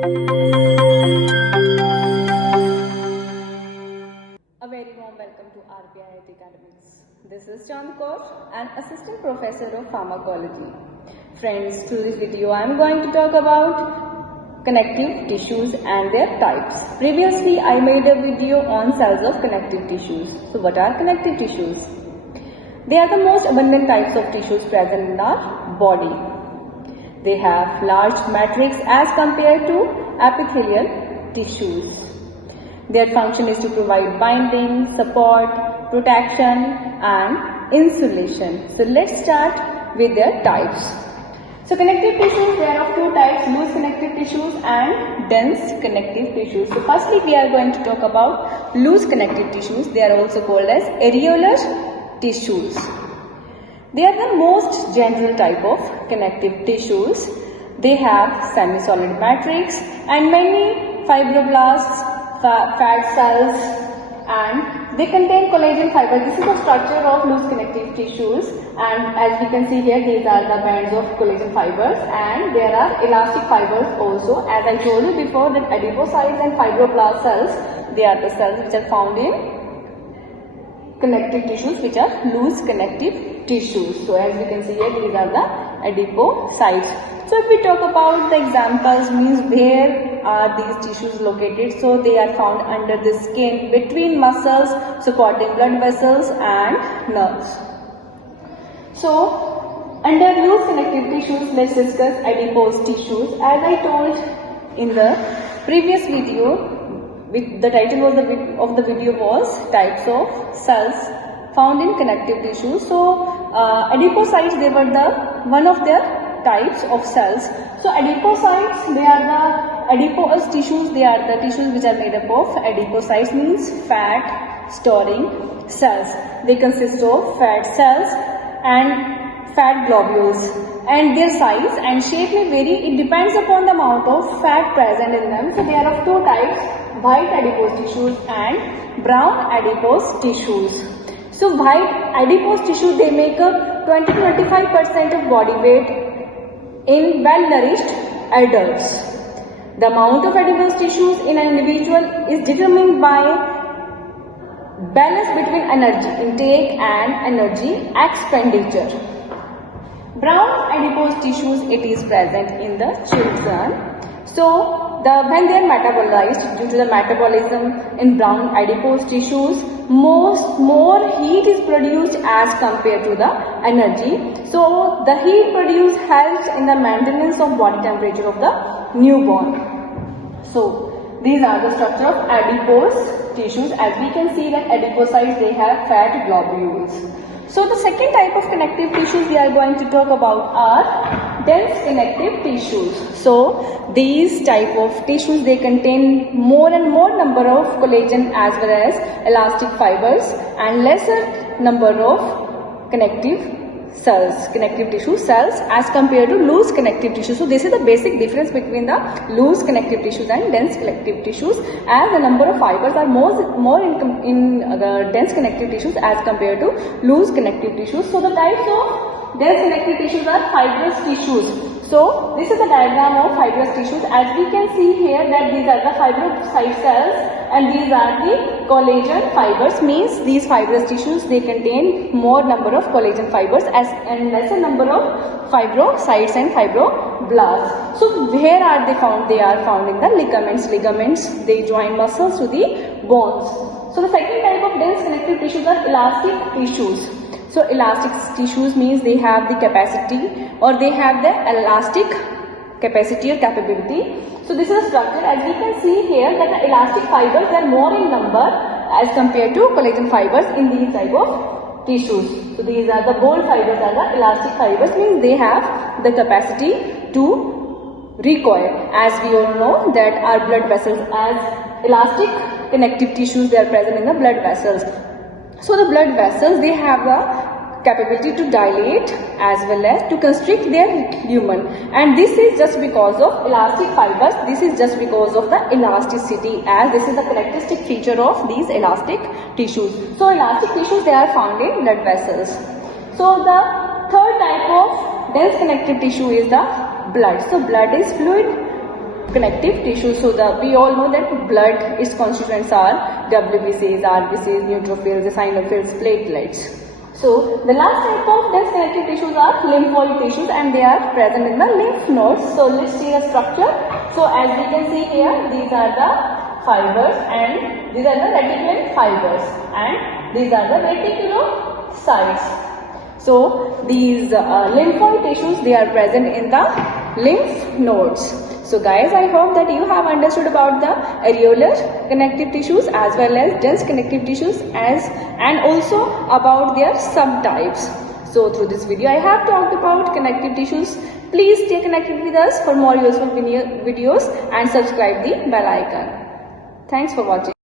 very warm welcome to RPIIT Academics. This is Chand Kaur, an assistant professor of pharmacology. Friends, through this video I am going to talk about connective tissues and their types. Previously I made a video on cells of connective tissues. So what are connective tissues? They are the most abundant types of tissues present in our body. They have large matrix as compared to epithelial tissues. Their function is to provide binding, support, protection and insulation. So let's start with their types. So connective tissues, there are two types, loose connective tissues and dense connective tissues. So firstly we are going to talk about loose connective tissues. They are also called as areolar tissues. They are the most general type of connective tissues. They have semi-solid matrix and many fibroblasts, fat cells, and they contain collagen fibers. This is the structure of loose connective tissues, and as we can see here, these are the bands of collagen fibers, and there are elastic fibers also. As I told you before, that adipocytes and fibroblast cells, they are the cells which are found in connective tissues, which are loose connective tissues. So as we can see here, these are the adipocytes. So if we talk about the examples, means where are these tissues located? So they are found under the skin, between muscles, supporting blood vessels and nerves. So under loose connective tissues, let's discuss adipose tissues. As I told in the previous video, the title of the video was types of cells found in connective tissues. So adipocytes, they were the one of their types of cells. So adipocytes, they are the adipose tissues. They are the tissues which are made up of adipocytes, means fat storing cells. They consist of fat cells and fat globules, and their size and shape may vary. It depends upon the amount of fat present in them. So there are two types, white adipose tissues and brown adipose tissues. So white adipose tissue, they make up 20-25% of body weight in well-nourished adults. The amount of adipose tissues in an individual is determined by balance between energy intake and energy expenditure. Brown adipose tissues, it is present in the children. So when they are metabolized, due to the metabolism in brown adipose tissues, more heat is produced as compared to the energy. So the heat produced helps in the maintenance of body temperature of the newborn. So these are the structure of adipose tissues. As we can see that adipocytes, they have fat globules. So the second type of connective tissues we are going to talk about are dense connective tissues. So these type of tissues, they contain more and more number of collagen as well as elastic fibers and lesser number of connective tissue cells as compared to loose connective tissues. So this is the basic difference between the loose connective tissues and dense connective tissues, as the number of fibers are more in the dense connective tissues as compared to loose connective tissues. So the types of dense connective tissues are fibrous tissues. So this is a diagram of fibrous tissues. As we can see here that these are the fibrocyte cells and these are the collagen fibers, means these fibrous tissues, they contain more number of collagen fibers and lesser number of fibrocytes and fibroblasts. So where are they found? They are found in the ligaments. Ligaments, they join muscles to the bones. So the second type of dense connective tissues are elastic tissues. So elastic tissues means they have the capacity or they have the elastic capacity or capability. So this is a structure. As we can see here that the elastic fibers are more in number as compared to collagen fibers in these type of tissues. So these are the bold fibers are the elastic fibers, means they have the capacity to recoil. As we all know that our blood vessels as elastic connective tissues, they are present in the blood vessels. So the blood vessels, they have the capability to dilate as well as to constrict their lumen, and this is just because of elastic fibers. This is just because of the elasticity, as this is the characteristic feature of these elastic tissues. So elastic tissues, they are found in blood vessels. So the third type of dense connective tissue is the blood. So blood is fluid connective tissue. So we all know that blood, its constituents are WBCs, RBCs, neutrophils, eosinophils, platelets. So the last type of dense connective tissues are lymphoid tissues, and they are present in the lymph nodes. So let's see the structure. So as we can see here, these are the fibers, and these are the reticular fibers, and these are the reticulocytes. So these lymphoid tissues, they are present in the lymph nodes. So guys, I hope that you have understood about the areolar connective tissues as well as dense connective tissues and also about their subtypes. So through this video I have talked about connective tissues. Please stay connected with us for more useful videos and subscribe the bell icon. Thanks for watching.